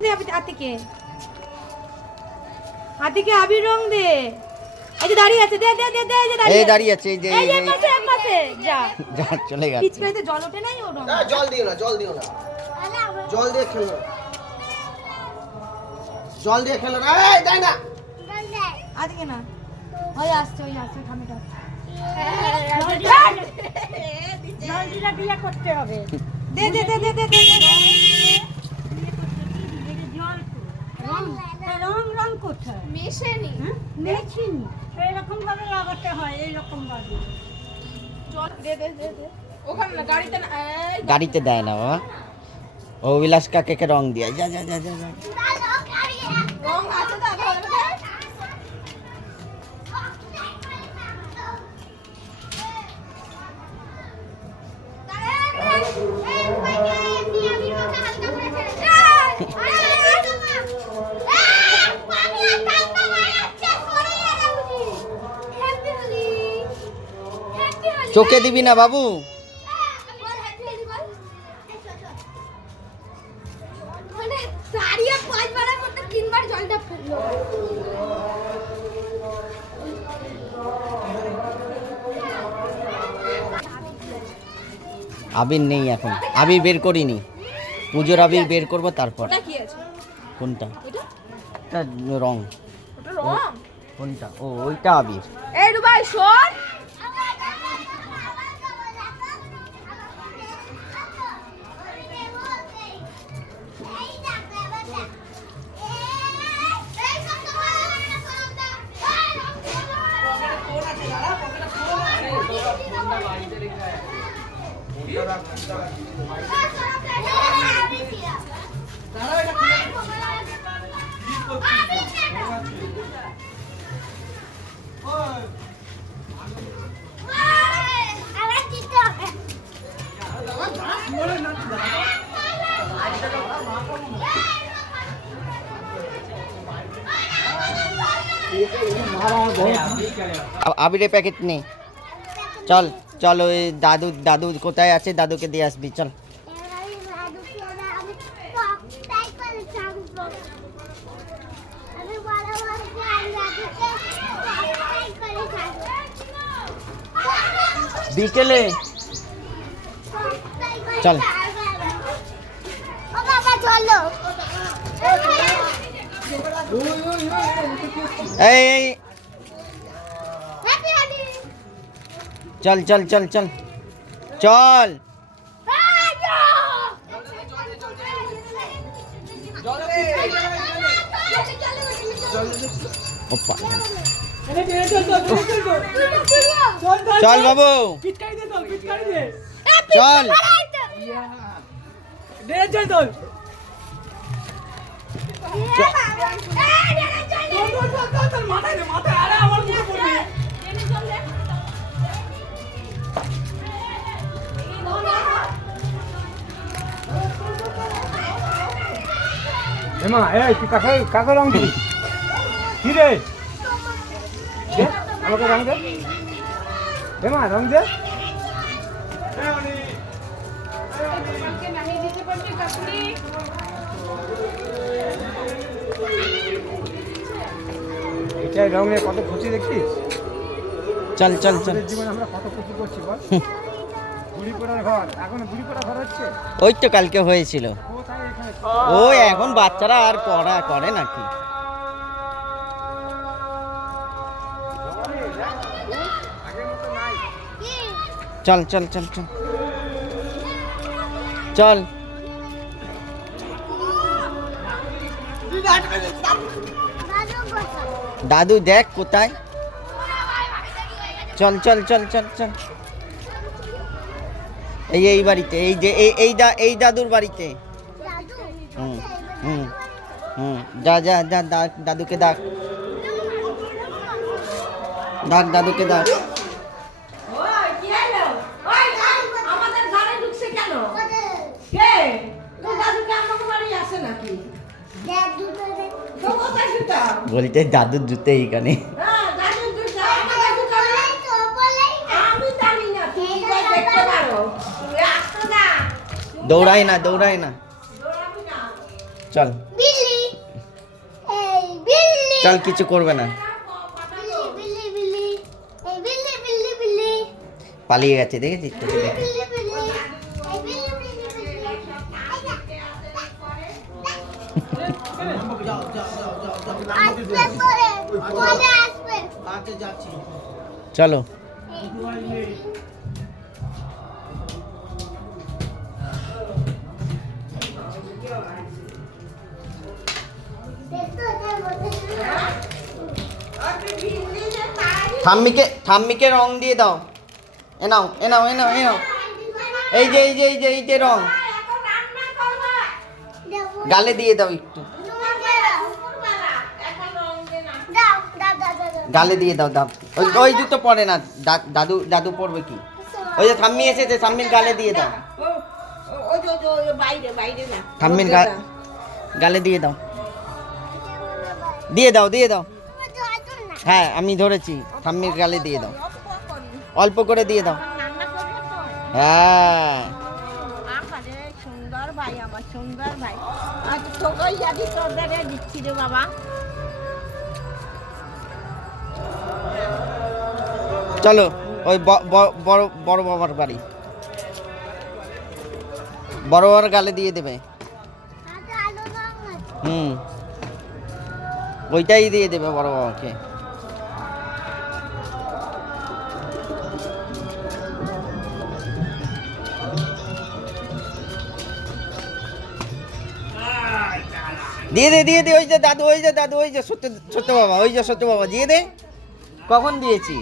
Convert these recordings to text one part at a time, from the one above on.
হাতিকে হাতিকে আবির রং দে। এই যে দাঁড়িয়ে আছে, দে দে দে দে, এই যে দাঁড়িয়ে এই দাঁড়িয়ে আছে, এই যে এই পাশে এক পাশে যা যা চলে গেল। পিচকারিতে জল ওঠে নাই ও রং। না জল দিও না, জল দিও না, জল দিয়ে খেলো, জল দিয়ে খেলো না। এই দেয় না, আজকে না ওই আসছে, ওই আসছে খামেটা জলদিটা দিয়ে করতে হবে। দে দে দে দে দে দে রং রং কোথায় মেশেনি মেছিনি, এইরকম ভাবে লাগাতে হয়, এইরকম ভাবে। জল দে দে দে দে ওখানে না গাড়িতে না, এই গাড়িতে দেয় না বাবা, ও বিলাস কাকে রং দিয়ে যা যা যা যা যা। রং আছে তো ঘরে চোখে দিবি না বাবু। জলটা ফেললো। আবির নেই এখন, আবির বের করিনি, পুজোর আবির বের করবো তারপর। ওটা কি আছে? কোনটা? এটা এটা রং। ওটা রং। কোনটা? ও ওইটা আবির। এই রুবাই শোন, আবিরের প্যাকেট নেই, চল চল ওই দাদু, দাদু কোথায় আছে দাদুকে দিয়ে আসবি চল। বিকেলে চল। এই এই, চল চল চল চল চল। ওপা চল বাবু চল। এমা এই তুই কাকে রং দিবি? কি রে দে, আমাকে রং দে, এমা রং দে। এটাই রঙে কত খুশি দেখছিস? চল চল চল। জীবনে আমরা কত খুশি করছি বল। বুড়ি পোড়ার ঘর, এখন বুড়ি পোড়া ঘর হচ্ছে ওই তো কালকে হয়েছিল। কোথায় এখানে? ও এখন বাচ্চারা আর পড়া করে নাকি? চল চল চল চল চল। দাদু দেখ কোথায়, চল চল চল চল চল। এই বাড়িতে, এই যে এই দাদুর বাড়িতে। হুম হুম হুম, যা যা যা, ডাক দাদুকে, ডাক ডাক দাদুকে ডাক। ওই কি হলো? ওই আমাদের ঘরে ঢুকছে কেন? কে? তো দাদুকে আমাকে বাড়ি আসে নাকি? তো কোথায় জুতা? বলতে দাদুর জুতো এইখানে। হ্যাঁ, দাদুর জুতা, আমাদের জুতা নেই। আমি জানি না, তুমি যাই দেখতে পারো। তুমি আসতো না। দৌড়ায় না, দৌড়ায় না, দৌড়াবি না। চল। চল কিছু করবে না, পালিয়ে গেছে দেখেছিস তো? আচ্ছা যাচ্ছি। চলো ঠাম্মিকে রং দিয়ে দাও। এ নাও এ নাও এ নাও এ নাও, এই যে এই যে এই যে এই যে রং গালে দিয়ে দাও একটু, গালে দিয়ে দাও। দাও ওই ওই জুতো পরে না, দাদু দাদু পরবে কি? ওই যে ঠাম্মি এসেছে, ঠাম্মির গালে দিয়ে দাও। ঠাম্মির গালে দিয়ে দাও, দিয়ে দাও দিয়ে দাও। হ্যাঁ আমি ধরেছি, ঠাম্মির গালে দিয়ে দাও, অল্প করে দিয়ে দাও। হ্যাঁ সুন্দর ভাই, আমার সুন্দর ভাই। আজ তোকেই যাবি, তোদের দিচ্ছি রে বাবা। চলো ওই বড় বাবার বাড়ি, বড় বাবার গালে দিয়ে দেবে। ওইটাই দিয়ে দেবে বড় বাবাকে। দিয়ে দে দিয়ে দে, ওই যে দাদু ওই যে দাদু ওই যে ছোট্ট বাবা, ওই যে ছোট্ট বাবা দিয়ে দে। কখন দিয়েছি?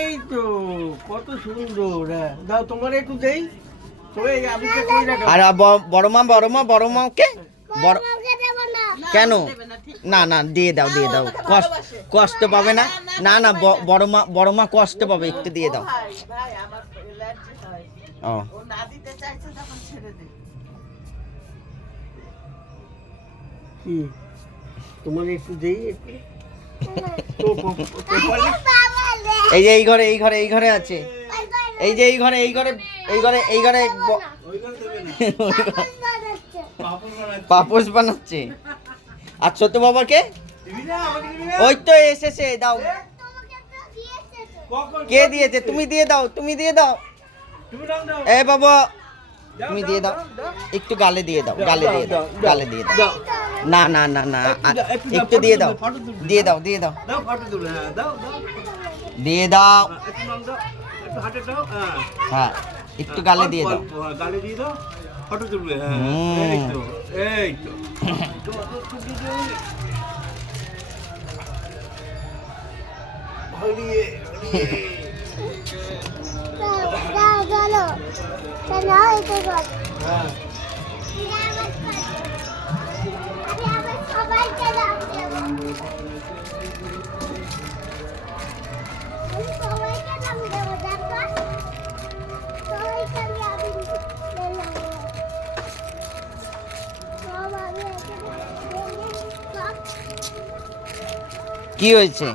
এই তো কত সুন্দর। দাও তোমার একটু দেই। আমি তো কই রাখা। আর বড় মাকে বড় কেন? না না দিয়ে দাও দিয়ে দাও, কষ্ট পাবে না। না না বড় মা কষ্ট পাবে, একটু দিয়ে দাও। ও তোমার একটু দেই একটু। এই যে এই ঘরে আছে, এই যে এই ঘরে পাপোশ বানাচ্ছে। আর ছোট বাবাকে ওই তো এসেছে, দাও। কে দিয়েছে? তুমি দিয়ে দাও, তুমি দিয়ে দাও। এ বাবা তুমি দিয়ে দাও, একটু গালে দিয়ে দাও, গালে দিয়ে দাও, গালে দিয়ে দাও। না না না না একটু দিয়ে দাও, দিয়ে দাও দিয়ে দাও দিয়ে দাও। হ্যাঁ একটু গালে দিয়ে দাও, গালে দিয়ে দাও, ফটো তুলবে। এই তো কি হয়েছে?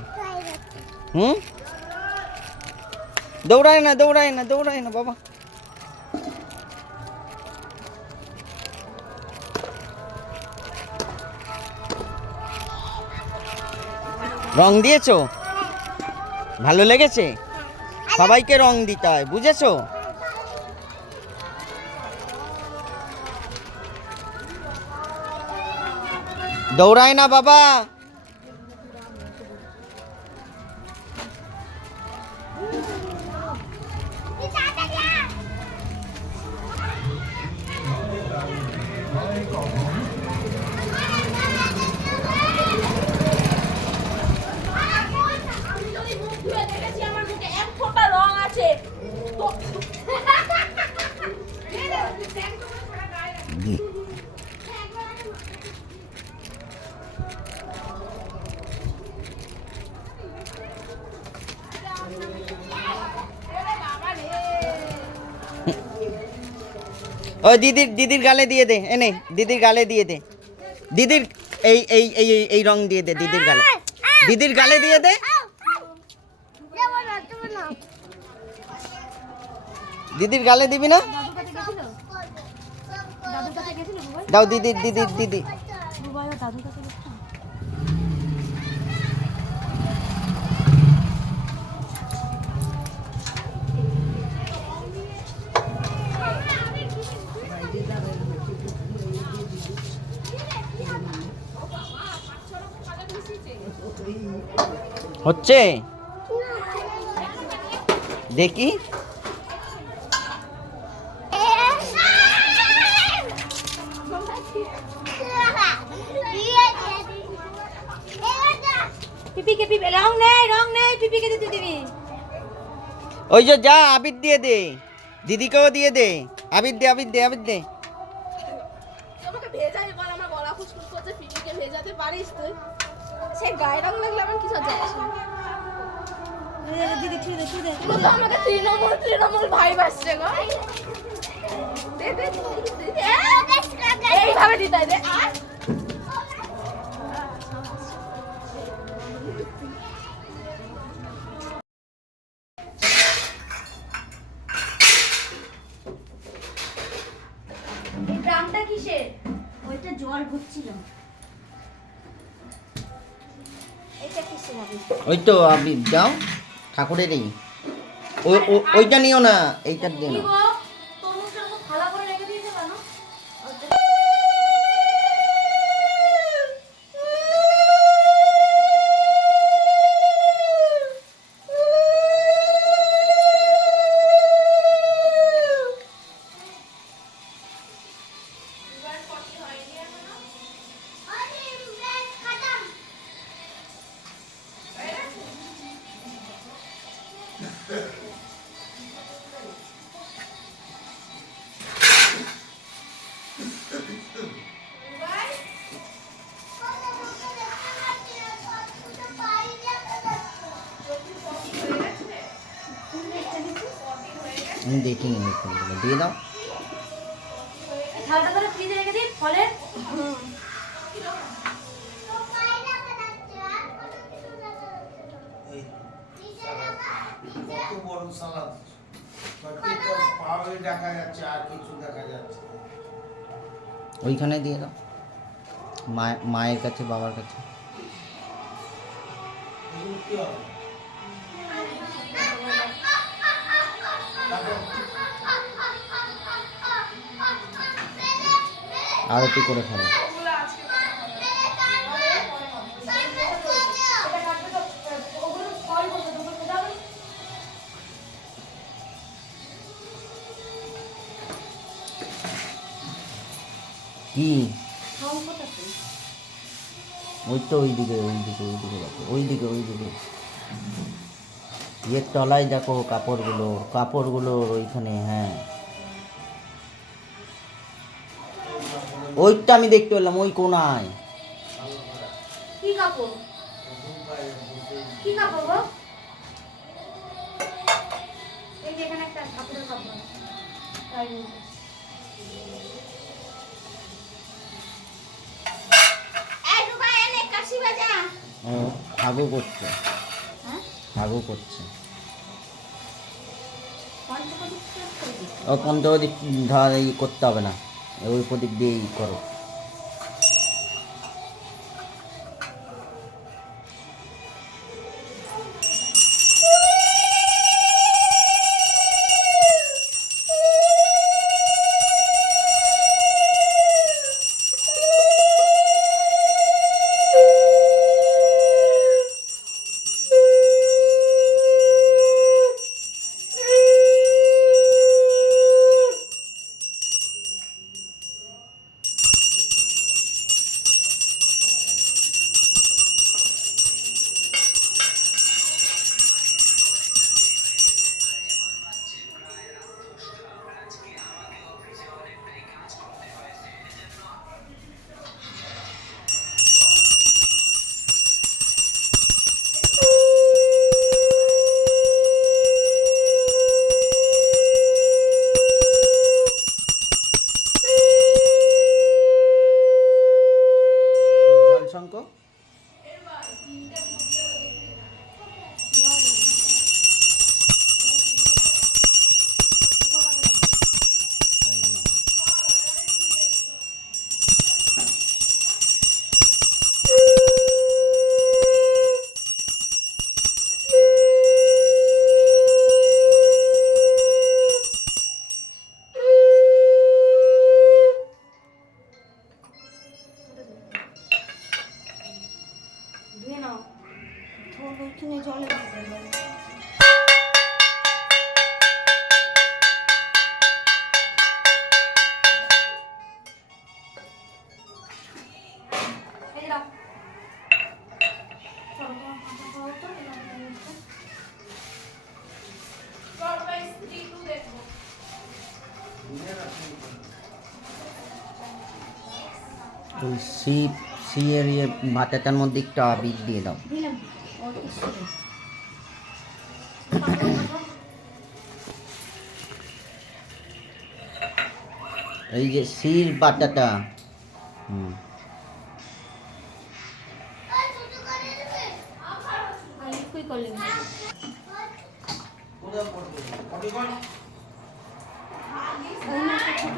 দৌড়ায় না দৌড়ায় না দৌড়ায় না বাবা। রং দিয়েছো? ভালো লেগেছে? সবাইকে রং দিতে হয়, বুঝেছো? দৌড়ায় না বাবা। ওই দিদির গালে দিয়ে দে, এনে দিদির গালে দিয়ে দে। দিদির এই এই এই এই রং দিয়ে দে দিদির গালে, দিদির গালে দিয়ে দে। দিদির গালে দিবি না? দাও দিদি দিদি দিদি। হচ্ছে দেখি। পিপিকে পিপি রং নেই পিপিকে দিতে দিবি। ওই যে যা আবির দিয়ে দে, দিদিকেও দিয়ে দে, আবির দে আবির দে আবির দে। আমাকে ভেজাবি বল, আমার গলা খুশখুশ করছে, পিপিকে ভেজাতে পারিস তুই? সে গায়ে রং লাগলে আমার কিছু যায় আসে না। দিদি ছুঁয়ে দে ও তো আমাকে তৃণমূল ভাই বাসছে গো। দে দে এইভাবে দিতে দে। আর এই ড্রামটা কিসের? ওইটা জল ভরছিল। এটা কিসের হবে? ওই তো আবির যাও ঠাকুরেরই। ওইটা নিও না, এইটা দিও না। তরমুজটা খুব ভালো করে রেখে দিয়েছে কেন? আমি দেখিনি ওই ফোনগুলো দিয়ে দাও। থালাটা ধরে ফ্রিজে রেখে দিই ফলে। কত বড় সালাদ, পাবে দেখা যাচ্ছে আর কিছু দেখা যাচ্ছে। ওইখানে দিয়ে দাও, মায়ের কাছে বাবার কাছে। এগুলো কি হবে? আরতি করে খাবে। কি ওই তো ওইদিকে ওইদিকে ওইদিকে দেখো, ওইদিকে ওইদিকে এর তলায় দেখো কাপড়গুলোর ওইখানে। হ্যাঁ ওইটা আমি দেখতে পেলাম ওই কোনায়। কি কাপড়? কি কাপড় গো? এই যে এখানে একটা কাপড়ের কাপড়। তাই এই দুবাই এনে কাশি বাজা। হাগু করছে, হ্যাঁ হাগু করছে। পঞ্চপ্রদীপ ও পঞ্চদিক ধার করতে হবে না, ওই প্রদীপ দিয়েই করো। ওই সি এর বাটাটার মধ্যে একটু আবির দিয়ে দাও। দিলাম ও কিছু নেই। এই যে সির বাটাটা। হুম। আর একটুই করলেন অন্য একটা ছোট